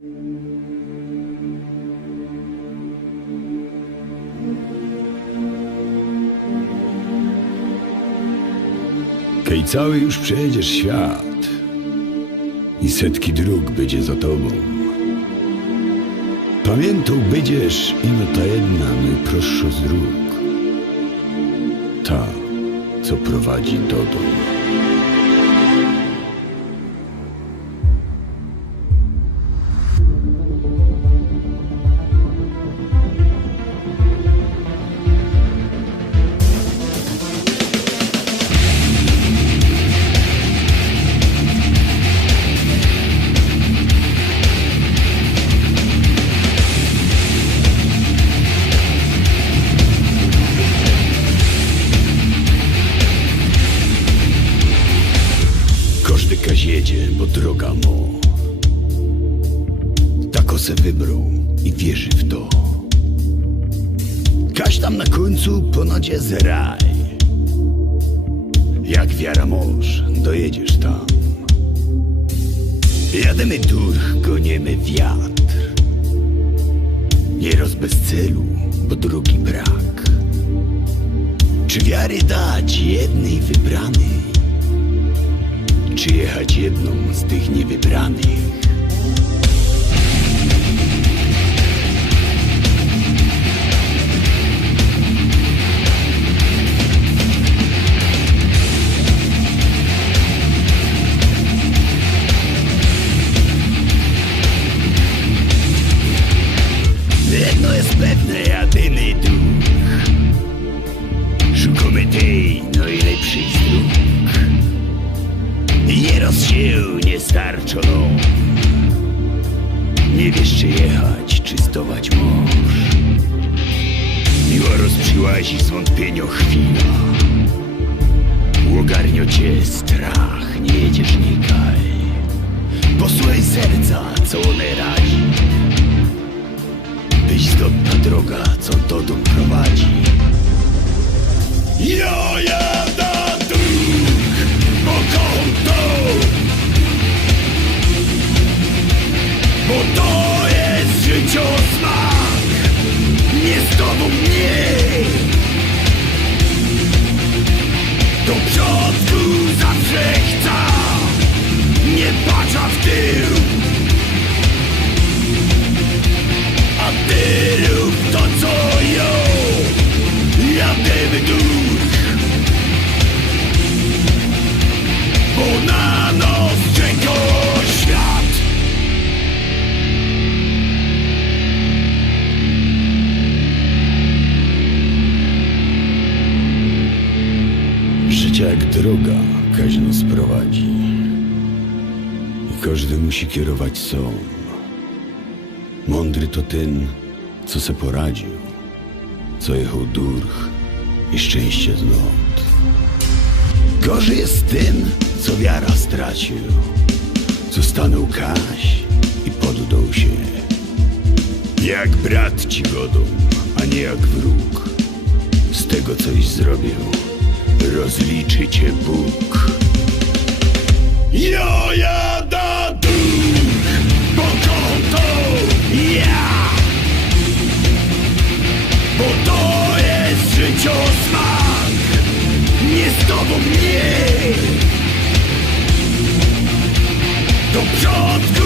Kej cały już przejedziesz świat i setki dróg będzie za tobą. Pamiętał będziesz, ino ta jedna najprostsza z dróg. Ta, co prowadzi do domu. Bo droga mo. Tako se wybrał i wierzy w to. Kaś tam na końcu ponad jest raj. Jak wiara mąż, dojedziesz tam. Jademy durch, goniemy wiatr. Nie roz bez celu, bo drugi brak. Czy wiary dać jednej wybranej? Czy jechać jedną z tych niewybranych. Jedno jest pewne, jadymy duch. Szukamy tej najlepszej z dróg. Nie starczono Nie wiesz czy jechać, czy stować mąż Miła rozprzyłaś i zwątpienio chwila Łogarnio cię strach, nie jedziesz nikaj Posłuchaj serca, co one razi Byś zgodna droga, co do dół prowadzi Ja jada życio smak Nie z tobą nie Do przodku zawsze chce Nie patrza w tył. A ty rób to co ją Jadę duch. Bo na Życie jak droga kaźno sprowadzi. I każdy musi kierować są Mądry to ten, co se poradził Co jechał durch i szczęście znot Gorzej jest tym, co wiara stracił Co stanął kaś i poddał się. Jak brat ci godą, a nie jak wróg Z tego coś zrobił rozliczycie Bóg. Jo, jada duk, bo kocham to ja. Bo to jest życio smak, nie z tobą mnie. Do przodka.